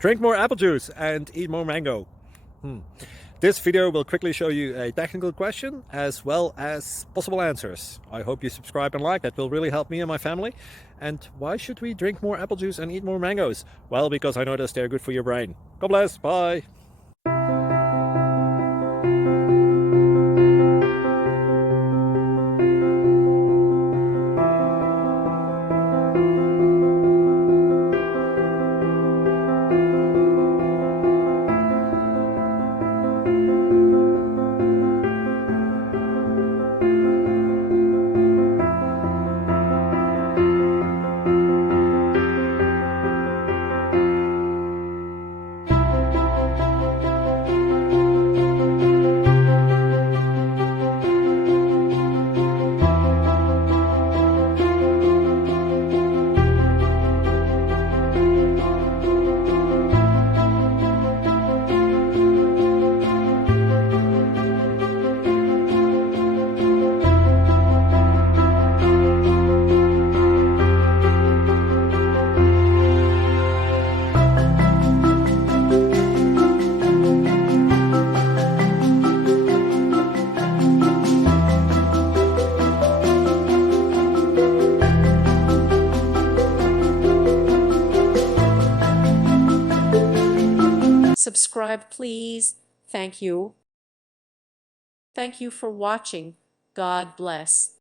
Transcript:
Drink more apple juice and eat more mango. This video will quickly show you a technical question as well as possible answers. I hope you subscribe and like, that will really help me and my family. And why should we drink more apple juice and eat more mangoes? Well, because I noticed they're good for your brain. God bless, bye. Subscribe, please. Thank you. Thank you for watching. God bless.